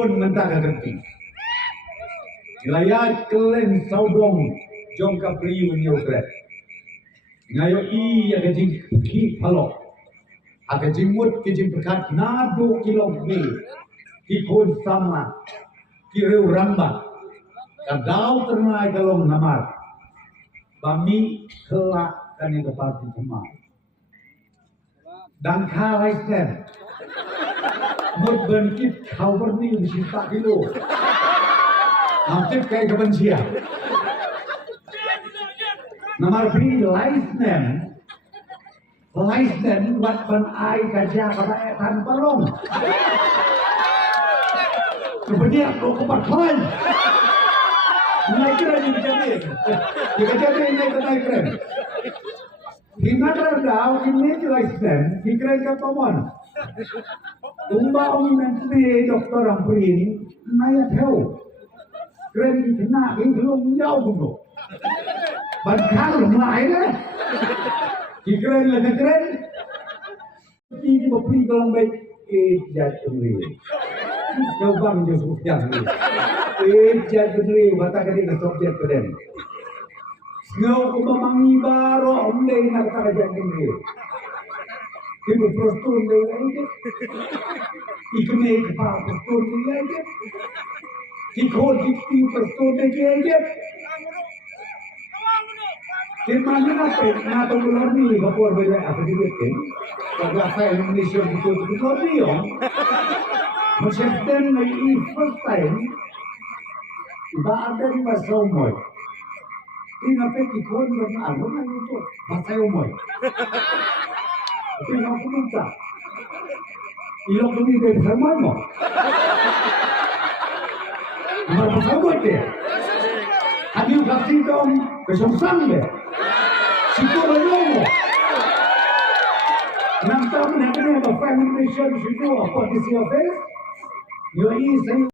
pun mentah kerti. Layat kelen saudong jong kapriu nyokret. Ngayo I ya kejing ki palok. Aga jimut kejing pekat nado kilok ni. Ki pun sama. Ki reu ramba. Kadau ternai kalong namar. Bami kelak kan yang kepati kemar. Dan kalai sen. Mut benkit kau berni usia kilo. Hampir kayak kebencian. Nomor B, Leisnen buat ban ai kerja pada etan pelong. Kemudian kau kepakai. Naik keren ini jadi. Jika jadi naik keren. Hingga terdaw ini Leisnen, keren ke Tomon. Tumba om menteri Doktor Amprin, naya tahu. Keren kena ini belum jauh dulu. Bangkang rumah ini. Keren lagi keren. Ini beri kalau baik ejat beri. Kau bang Yusuf yang ini. Ejat beri bata kali kesobjek keren. Ngau kumamangi baro om deh nak kata ejat beri. Ibu prostur deh lagi. Ikne kepala prostur deh lagi. Ikut dikti prostur deh lagi. Kemana nak tolong ni bapor bela apa dia kan? Kalau saya Indonesia betul ni on. Macam ni first time. Iba ada di masa umur. Ini apa ikut dengan agama itu masa umur. Tapi nak pun tak. Ilok ni dari zaman mo. Masa umur dia. Adiu kasih dong kesungsang dia. Siguro mo. Nang taon na kanya ba family mission siguro apa di siya face? Yo isa